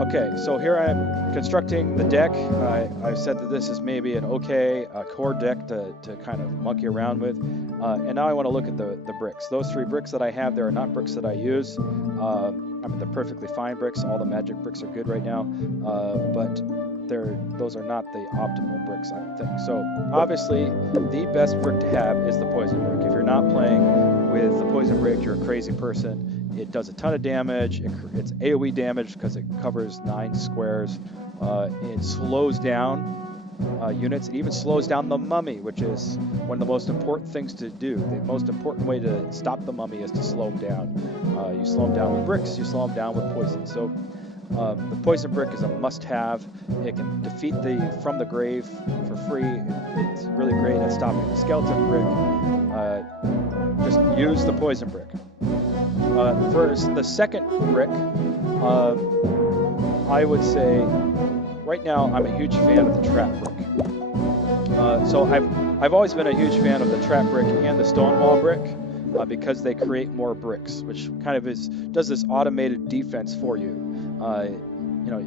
Okay, so here I am constructing the deck. I've said that this is maybe an okay core deck to kind of monkey around with. And now I want to look at the bricks. Those three bricks that I have, there are not bricks that I use. I mean, they're perfectly fine bricks. All the magic bricks are good right now. But those are not the optimal bricks, I don't think. So obviously, the best brick to have is the poison brick. If you're not playing with the poison brick, you're a crazy person. It does a ton of damage. It's AoE damage because it covers 9 squares. It slows down units. It even slows down the mummy, which is one of the most important things to do. The most important way to stop the mummy is to slow him down. You slow him down with bricks. You slow him down with poison. So the poison brick is a must-have. It can defeat the from the grave for free. It's really great at stopping the skeleton brick. Just use the poison brick. For the second brick, I would say right now I'm a huge fan of the trap brick. So I've always been a huge fan of the trap brick and the stone wall brick because they create more bricks, which kind of does this automated defense for you. You know,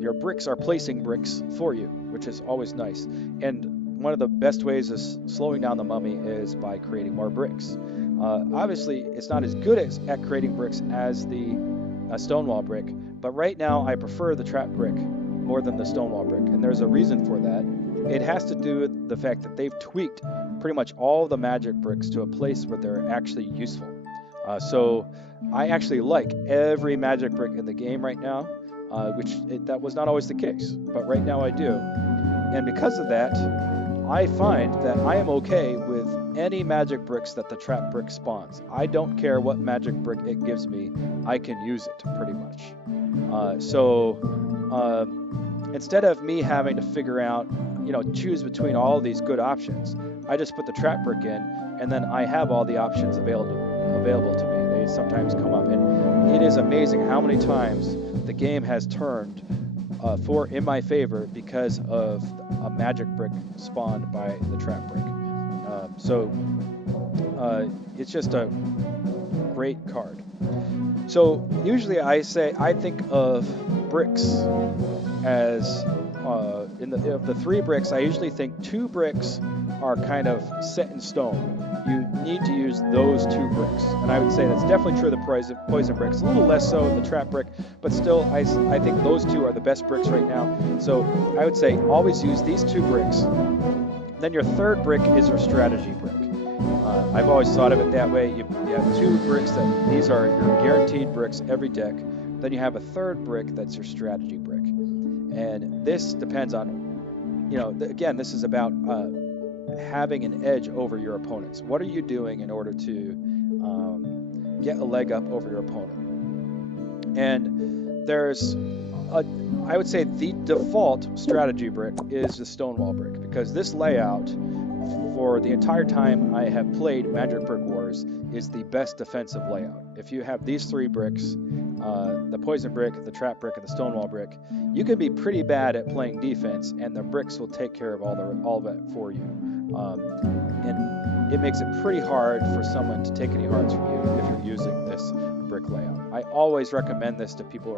your bricks are placing bricks for you, which is always nice. And one of the best ways of slowing down the mummy is by creating more bricks. Obviously, it's not as good at creating bricks as the stonewall brick, but right now I prefer the trap brick more than the stonewall brick, and there's a reason for that. It has to do with the fact that they've tweaked pretty much all the magic bricks to a place where they're actually useful. So I actually like every magic brick in the game right now, that was not always the case, but right now I do. And because of that, I find that I am okay with any magic bricks that the trap brick spawns. I don't care what magic brick it gives me, I can use it pretty much. So instead of me having to figure out, choose between all these good options, I just put the trap brick in, and then I have all the options available to me. They sometimes come up, and it is amazing how many times the game has turned in my favor because of a magic brick spawned by the trap brick. So it's just a great card. So usually I think of bricks as of the three bricks. I usually think two bricks are kind of set in stone. You need to use those two bricks, and I would say that's definitely true of the poison bricks. A little less so in the trap brick, but still, I think those two are the best bricks right now. So I would say always use these two bricks. Then your third brick is your strategy brick. I've always thought of it that way. You have two bricks these are your guaranteed bricks every deck. Then you have a third brick that's your strategy brick. And this depends on, again, this is about having an edge over your opponents. What are you doing in order to get a leg up over your opponent? And I would say the default strategy brick is the stonewall brick, because this layout for the entire time I have played Magic Brick Wars is the best defensive layout. If you have these three bricks, the poison brick, the trap brick, and the stonewall brick, you can be pretty bad at playing defense, and the bricks will take care of all of it for you. And it makes it pretty hard for someone to take any hearts from you if you're using this brick layout. I always recommend this to people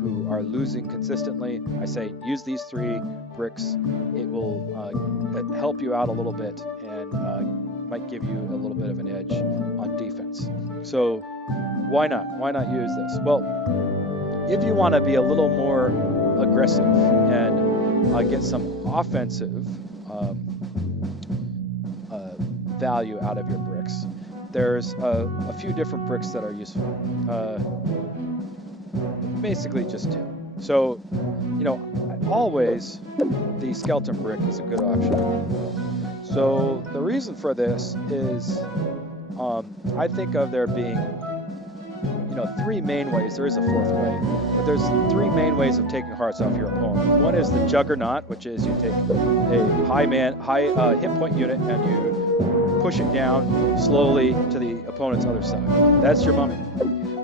who are losing consistently. I say use these three bricks. It will help you out a little bit and might give you a little bit of an edge on defense. So why not? Why not use this? Well, if you want to be a little more aggressive and get some offensive value out of your bricks, there's a few different bricks that are useful. Basically just two. So, always the skeleton brick is a good option. So the reason for this is I think of there being three main ways. There is a fourth way, but there's three main ways of taking hearts off your opponent. One is the Juggernaut, which is you take a high hit point unit and you push it down slowly to the opponent's other side. That's your mummy.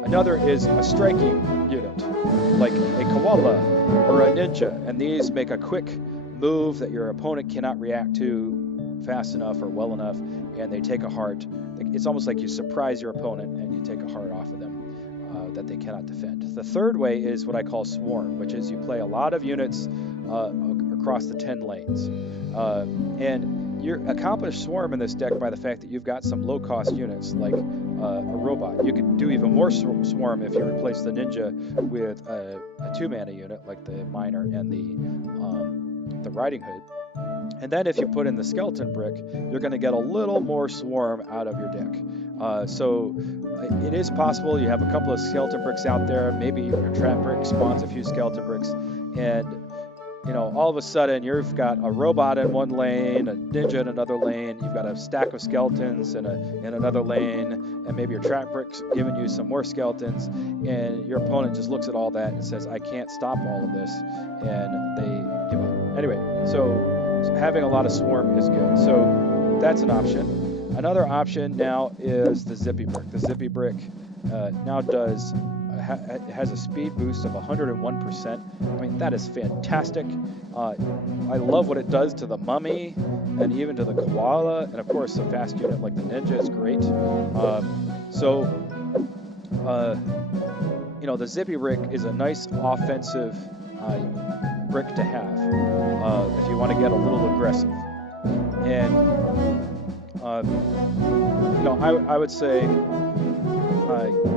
Another is a striking unit, like a koala or a ninja, and these make a quick move that your opponent cannot react to fast enough or well enough, and they take a heart. It's almost like you surprise your opponent and you take a heart off of them that they cannot defend. The third way is what I call swarm, which is you play a lot of units across the 10 lanes. And you accomplish swarm in this deck by the fact that you've got some low-cost units like a robot. You could do even more swarm if you replace the ninja with a 2-mana unit like the miner and the riding hood. And then if you put in the skeleton brick, you're going to get a little more swarm out of your deck. So it is possible you have a couple of skeleton bricks out there. Maybe your trap brick spawns a few skeleton bricks, and all of a sudden you've got a robot in one lane, a ninja in another lane. You've got a stack of skeletons in another lane, and maybe your trap brick's giving you some more skeletons, and your opponent just looks at all that and says, "I can't stop all of this," and they give up. Anyway, so having a lot of swarm is good. So that's an option. Another option now is the Zippy Brick. The Zippy Brick now has a speed boost of 101%. I mean, that is fantastic. I love what it does to the mummy and even to the koala. And of course, a fast unit like the ninja is great. The Zippy Brick is a nice offensive brick to have if you want to get a little aggressive. And I would say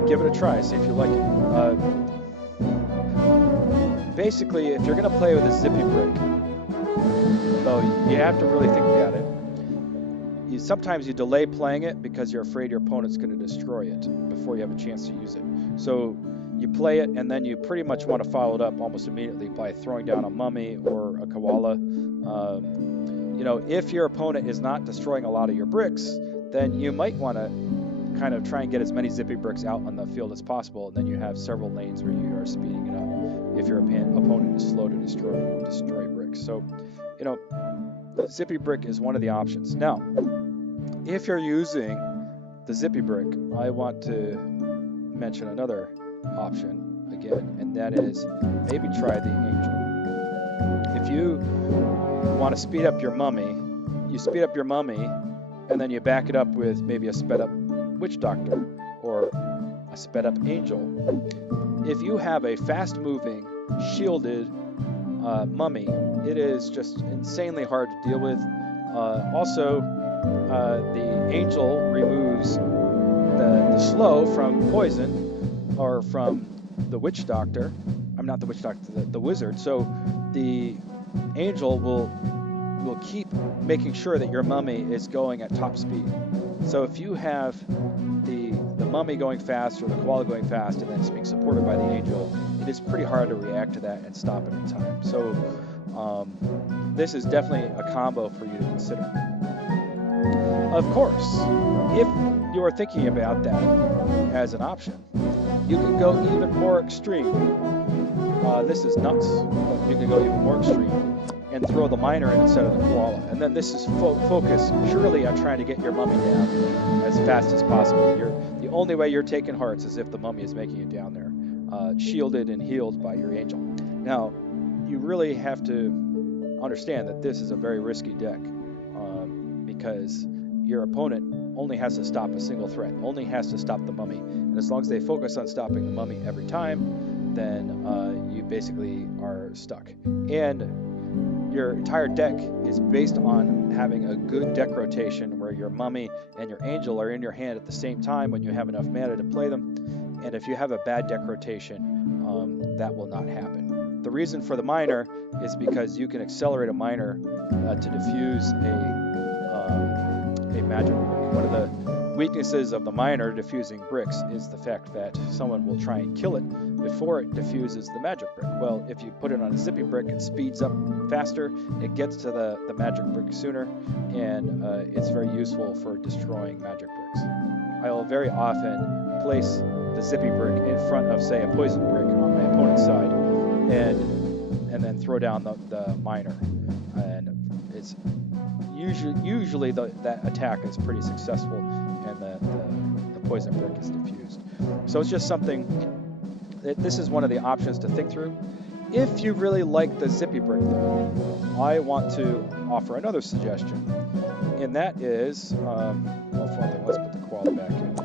give it a try, see if you like it. Basically, if you're going to play with a Zippy Brick, though, you have to really think about it. Sometimes you delay playing it because you're afraid your opponent's going to destroy it before you have a chance to use it. So you play it, and then you pretty much want to follow it up almost immediately by throwing down a mummy or a koala. If your opponent is not destroying a lot of your bricks, then you might want to kind of try and get as many Zippy Bricks out on the field as possible, and then you have several lanes where you are speeding it up if your opponent is slow to destroy bricks. So, Zippy Brick is one of the options. Now, if you're using the Zippy Brick, I want to mention another option again, and that is maybe try the Angel. If you want to speed up your mummy, you speed up your mummy, and then you back it up with maybe a sped up Witch Doctor or a sped up Angel. If you have a fast moving, shielded mummy, it is just insanely hard to deal with. Also, the Angel removes the slow from poison or from the Witch Doctor. I'm not the Witch Doctor, the Wizard. So the Angel will keep making sure that your mummy is going at top speed. So if you have the mummy going fast or the koala going fast and then it's being supported by the Angel, it is pretty hard to react to that and stop it in time. So this is definitely a combo for you to consider. Of course, if you are thinking about that as an option, you can go even more extreme. This is nuts, but you can go even more extreme and throw the miner in instead of the koala. And then this is focused purely on trying to get your mummy down as fast as possible. The only way you're taking hearts is if the mummy is making it down there, shielded and healed by your Angel. Now, you really have to understand that this is a very risky deck because your opponent only has to stop a single threat, only has to stop the mummy. And as long as they focus on stopping the mummy every time, then you basically are stuck. And your entire deck is based on having a good deck rotation where your mummy and your Angel are in your hand at the same time when you have enough mana to play them. And if you have a bad deck rotation, that will not happen. The reason for the miner is because you can accelerate a miner to diffuse a magic brick. One of the weaknesses of the miner diffusing bricks is the fact that someone will try and kill it before it diffuses the magic brick. Well, if you put it on a Zippy Brick, it speeds up faster, it gets to the magic brick sooner, and it's very useful for destroying magic bricks. I will very often place the Zippy Brick in front of, say, a poison brick on my opponent's side, and then throw down the miner. And it's usually that attack is pretty successful, and the poison brick is diffused. So it's just something. This is one of the options to think through. If you really like the Zippy Brick, though, I want to offer another suggestion, and that is, well, for one thing, let's put the koala back in.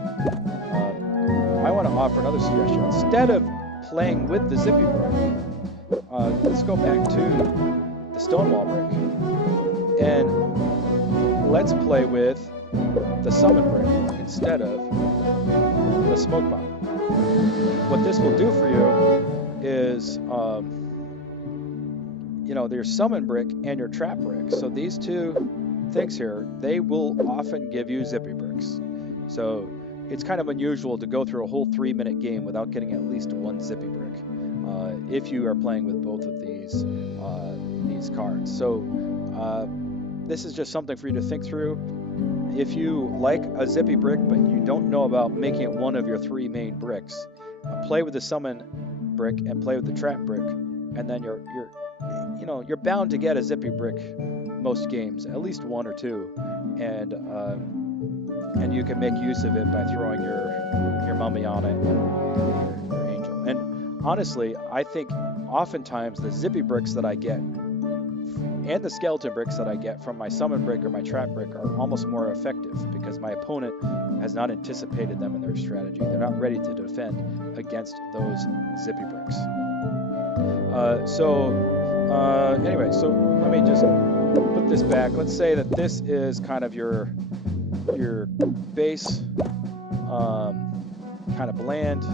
I want to offer another suggestion. Instead of playing with the Zippy brick, let's go back to the Stonewall brick, and let's play with the Summon brick instead of the Smoke Bomb. What this will do for you is, you know, your Summon brick and your Trap brick. So these two things here, they will often give you Zippy bricks. So it's kind of unusual to go through a whole 3-minute game without getting at least one Zippy brick if you are playing with both of these cards. So this is just something for you to think through. If you like a Zippy brick but you don't know about making it one of your 3 main bricks, play with the Summon brick and play with the Trap brick, and then you're bound to get a Zippy brick most games, at least 1 or 2, and you can make use of it by throwing your mummy on it and your angel. And honestly, I think oftentimes the Zippy bricks that I get and the skeleton bricks that I get from my Summon brick or my Trap brick are almost more effective because my opponent has not anticipated them in their strategy. They're not ready to defend against those Zippy bricks. Anyway, so let me just put this back. Let's say that this is kind of your base, kind of bland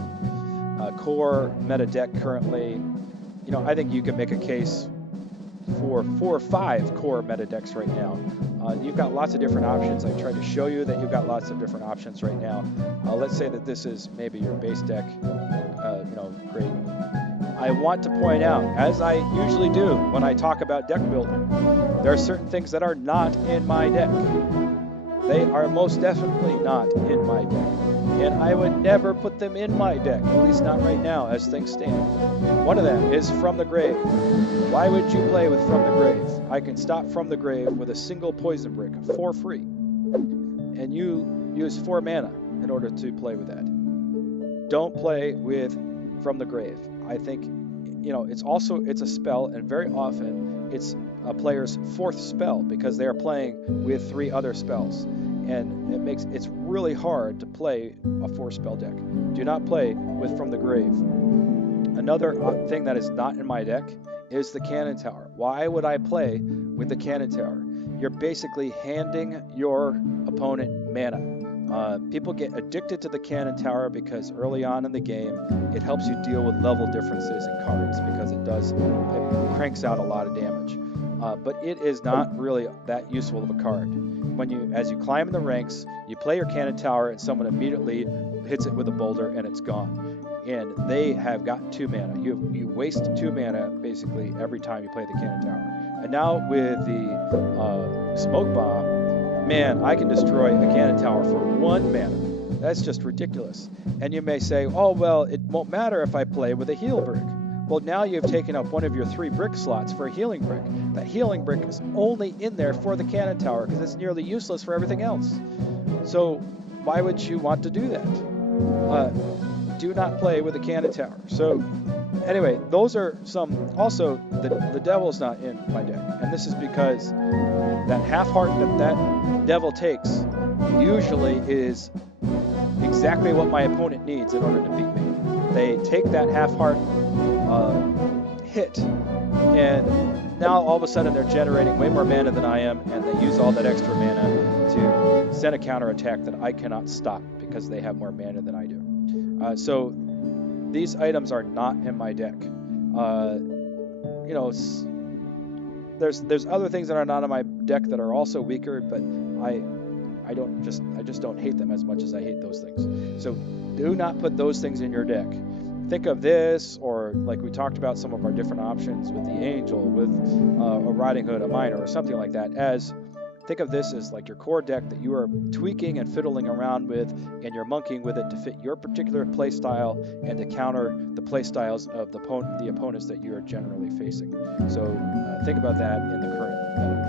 core meta deck currently. You know, I think you can make a case for 4 or 5 core meta decks right now. You've got lots of different options. I tried to show you that you've got lots of different options right now. Let's say that this is maybe your base deck. You know, great. I want to point out, as I usually do when I talk about deck building, there are certain things that are not in my deck. They are most definitely not in my deck. And I would never put them in my deck, at least not right now as things stand. One of them is From the Grave. Why would you play with From the Grave? I can stop From the Grave with a single poison brick for free. And you use 4 mana in order to play with that. Don't play with From the Grave. I think, you know, it's a spell, and very often it's a player's 4th spell because they are playing with 3 other spells. And it's really hard to play a 4-spell deck. Do not play with From the Grave. Another thing that is not in my deck is the Cannon Tower. Why would I play with the Cannon Tower? You're basically handing your opponent mana. People get addicted to the Cannon Tower because early on in the game, it helps you deal with level differences in cards because it cranks out a lot of damage. But it is not really that useful of a card. As you climb in the ranks, you play your Cannon Tower and someone immediately hits it with a boulder and it's gone. And they have got 2 mana. You waste 2 mana basically every time you play the Cannon Tower. And now with the Smoke Bomb, man, I can destroy a Cannon Tower for 1 mana. That's just ridiculous. And you may say, oh, well, it won't matter if I play with a heal brick. Well, now you've taken up one of your 3 brick slots for a healing brick. That healing brick is only in there for the Cannon Tower because it's nearly useless for everything else. So why would you want to do that? Do not play with the Cannon Tower. So anyway, those are some. Also, the Devil's not in my deck. And this is because that half heart that Devil takes usually is exactly what my opponent needs in order to beat me. They take that half heart hit, and now all of a sudden they're generating way more mana than I am, and they use all that extra mana to send a counterattack that I cannot stop because they have more mana than I do. So these items are not in my deck. You know, there's other things that are not in my deck that are also weaker, but I just don't hate them as much as I hate those things. So do not put those things in your deck. Think of this, or like we talked about some of our different options with the Angel, with a Riding Hood, a Miner, or something like that, think of this as like your core deck that you are tweaking and fiddling around with, and you're monkeying with it to fit your particular play style and to counter the play styles of the opponents that you are generally facing. So think about that in the current meta.